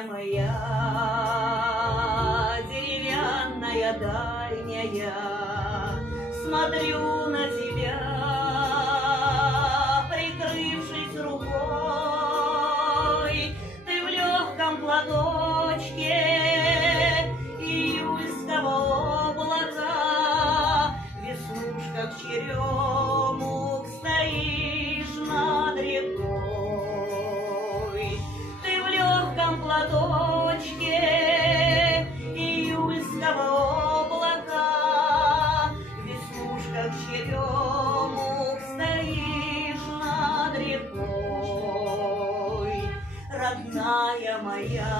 Деревня моя, деревянная дальняя, смотрю на тебя, прикрывшись рукой. Ты в легком платочке июльского облака, веснушках черемух стоишь над рекой. Ты в легком платочке июльского облака, веснушках черемух стоишь над рекой. Родная моя,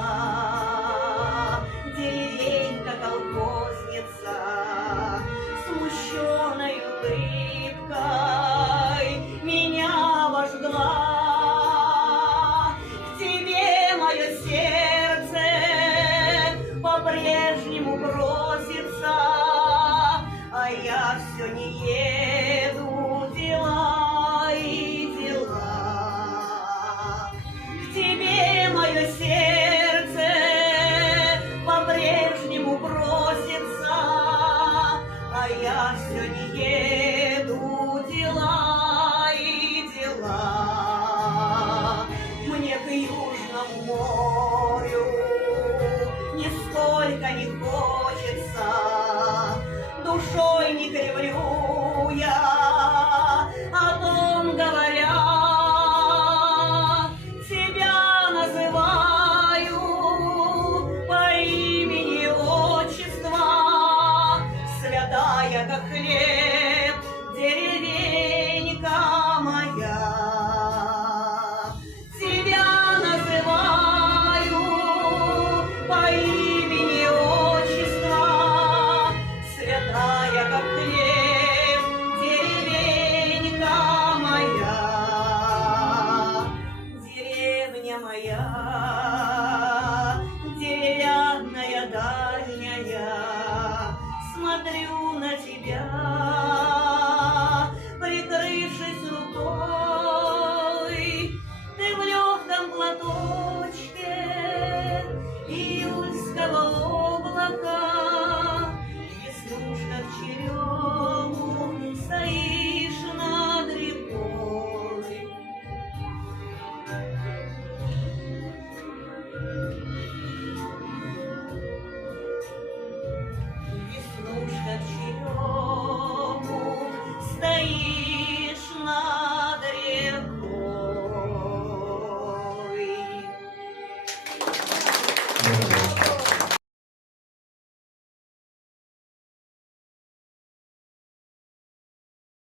деревенька колхозница, смущенной улыбкой меня вожгла. К тебе мое сердце по-прежнему просится, а я все не еду, дела и дела. К тебе мое сердце по-прежнему просится, а я все не еду, дела и дела. Мне к Южному морю нисколько не хочется, душой не кривлю я, о том говоря. Тебя называю по имени отчества, святая, как хлеб, деревенька моя. Тебя называю по имени отчества, святая, как хлеб, деревенька моя. Деревня моя,